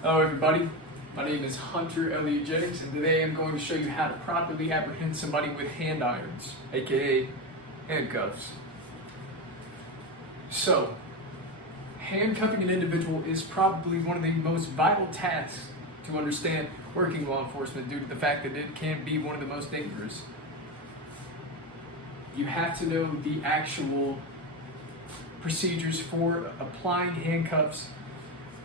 Hello everybody, my name is Hunter Elliott Jennings, and today I'm going to show you how to properly apprehend somebody with hand irons, aka handcuffs. So, handcuffing an individual is probably one of the most vital tasks to understand working law enforcement due to the fact that it can be one of the most dangerous. You have to know the actual procedures for applying handcuffs.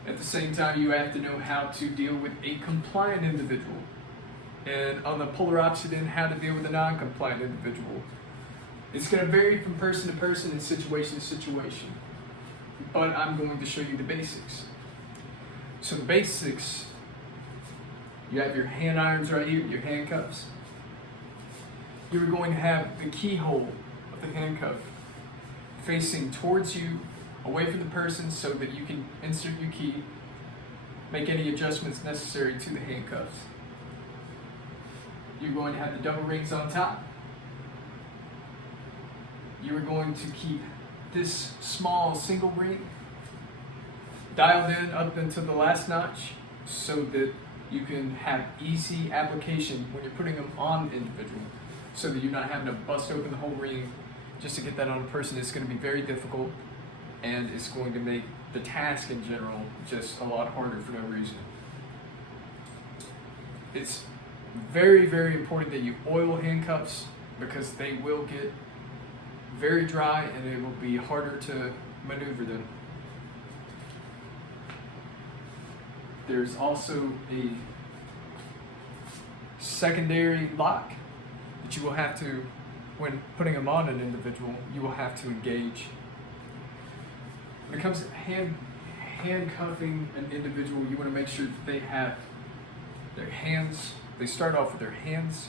At the same time, you have to know how to deal with a compliant individual. And on the polar opposite end, how to deal with a non-compliant individual. It's going to vary from person to person and situation to situation. But I'm going to show you the basics. So the basics, you have your hand irons right here, your handcuffs. You're going to have the keyhole of the handcuff facing towards you, away from the person, so that you can insert your key, make any adjustments necessary to the handcuffs. You're going to have the double rings on top. You are going to keep this small single ring dialed in up into the last notch so that you can have easy application when you're putting them on the individual, so that you're not having to bust open the whole ring just to get that on a person. It's going to be very difficult, and it's going to make the task in general just a lot harder for no reason. It's very, very important that you oil handcuffs, because they will get very dry and it will be harder to maneuver them. There's also a secondary lock that you will have to, when putting them on an individual, you will have to engage. When it comes to handcuffing an individual, you want to make sure that they have their hands, they start off with their hands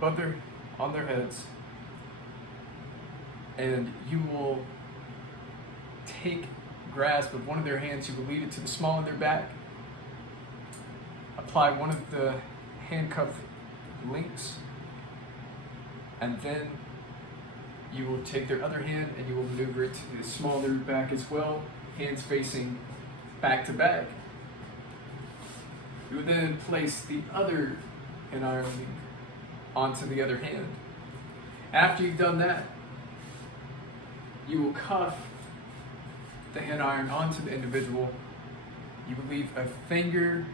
on their heads, and you will take grasp of one of their hands, you will lead it to the small of their back, apply one of the handcuff links, and then you will take their other hand and you will maneuver it to the small of their back as well, hands facing back to back. You will then place the other hand iron link onto the other hand. After you've done that, you will cuff the hand iron onto the individual. You will leave a finger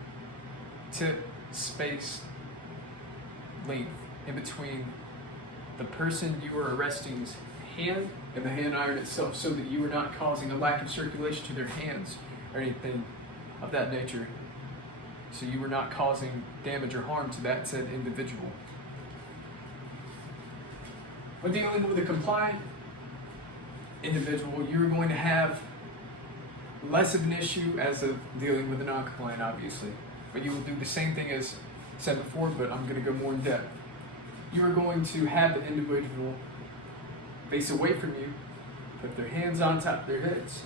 tip space length in between the person you are arresting's hand and the hand iron itself, so that you are not causing a lack of circulation to their hands or anything of that nature. So you are not causing damage or harm to that said individual. When dealing with a compliant individual, you're going to have less of an issue as of dealing with a non-compliant, obviously. But you will do the same thing as said before, but I'm going to go more in depth. You are going to have the individual face away from you, put their hands on top of their heads.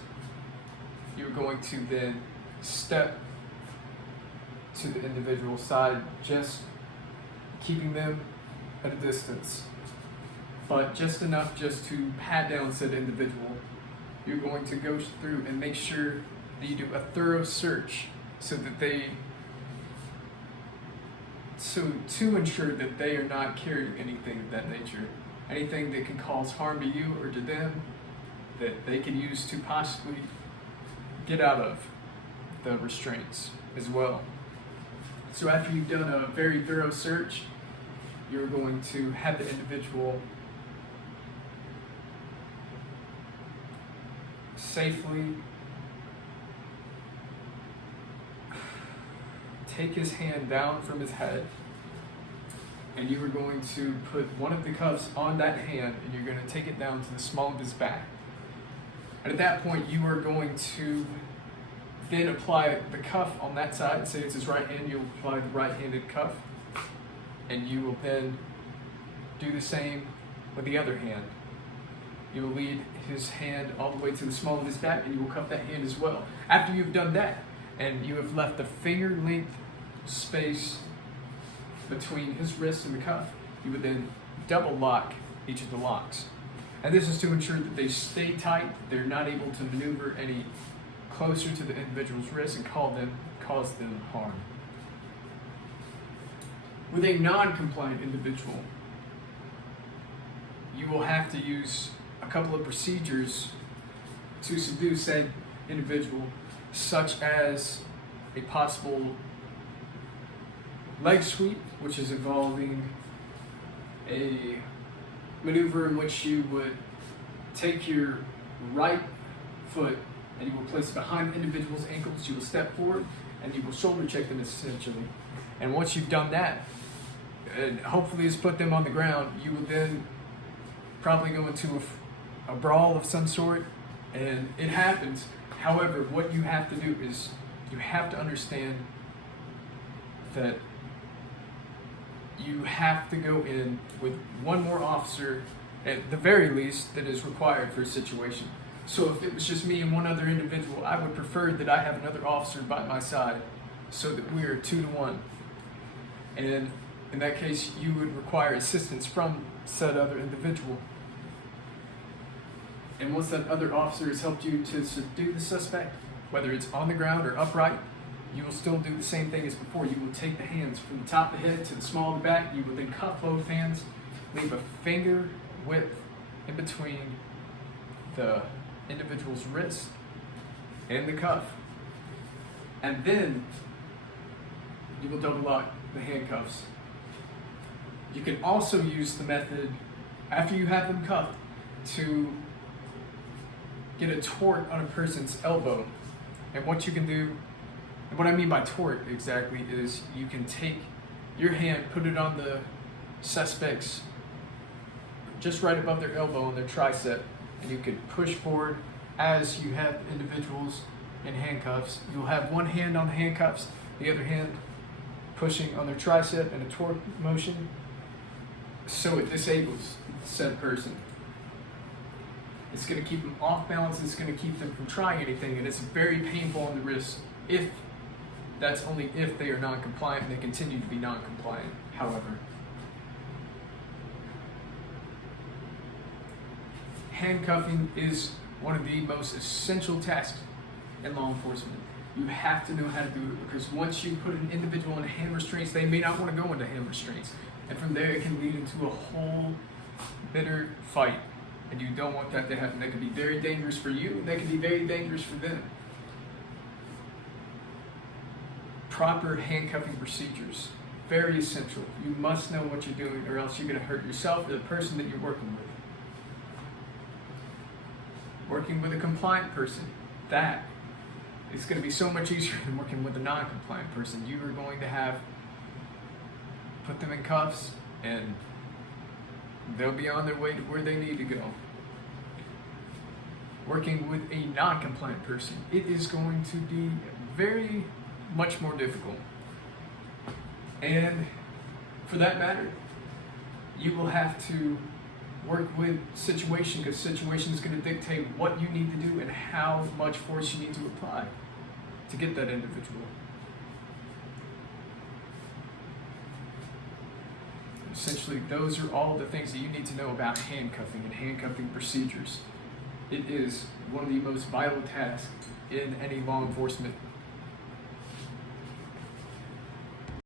You're going to then step to the individual's side, just keeping them at a distance, but just enough just to pat down said individual. You're going to go through and make sure that you do a thorough search to ensure that they are not carrying anything of that nature, anything that can cause harm to you or to them, that they can use to possibly get out of the restraints as well. So after you've done a very thorough search, you're going to have the individual safely take his hand down from his head, and you are going to put one of the cuffs on that hand, and you're going to take it down to the small of his back. And at that point, you are going to then apply the cuff on that side. Say it's his right hand, you'll apply the right-handed cuff, and you will then do the same with the other hand. You will lead his hand all the way to the small of his back, and you will cuff that hand as well. After you've done that, and you have left the finger length space between his wrist and the cuff, you would then double lock each of the locks. And this is to ensure that they stay tight, they're not able to maneuver any closer to the individual's wrist and cause them harm. With a non-compliant individual, you will have to use a couple of procedures to subdue said individual, such as a possible leg sweep, which is involving a maneuver in which you would take your right foot and you will place it behind the individual's ankles. You will step forward and you will shoulder check them essentially. And once you've done that, and hopefully it's put them on the ground, you will then probably go into a brawl of some sort, and it happens. However, what you have to do is you have to understand that you have to go in with one more officer at the very least that is required for a situation. So if it was just me and one other individual, I would prefer that I have another officer by my side so that we are 2-to-1. And in that case, you would require assistance from said other individual. And once that other officer has helped you to subdue the suspect, whether it's on the ground or upright, you will still do the same thing as before. You will take the hands from the top of the head to the small of the back. You will then cuff both hands, leave a finger width in between the individual's wrist and the cuff. And then you will double lock the handcuffs. You can also use the method, after you have them cuffed, to get a tort on a person's elbow. And what you can do, and what I mean by tort exactly, is you can take your hand, put it on the suspect's just right above their elbow on their tricep, and you can push forward as you have individuals in handcuffs. You'll have one hand on the handcuffs, the other hand pushing on their tricep in a torque motion, so it disables said person. It's going to keep them off balance, it's going to keep them from trying anything, and it's very painful on the wrist if that's only if they are non-compliant and they continue to be non-compliant, however. Handcuffing is one of the most essential tasks in law enforcement. You have to know how to do it, because once you put an individual in hand restraints, they may not want to go into hand restraints. And from there, it can lead into a whole bitter fight. And you don't want that to happen. That can be very dangerous for you, and that can be very dangerous for them. Proper handcuffing procedures, very essential. You must know what you're doing, or else you're going to hurt yourself or the person that you're working with. Working with a compliant person, that is going to be so much easier than working with a non-compliant person. You are going to have put them in cuffs, and they'll be on their way to where they need to go. Working with a non-compliant person, it is going to be very much more difficult. And for that matter, you will have to work with situation, because situation is going to dictate what you need to do and how much force you need to apply to get that individual. Essentially, those are all the things that you need to know about handcuffing and handcuffing procedures. It is one of the most vital tasks in any law enforcement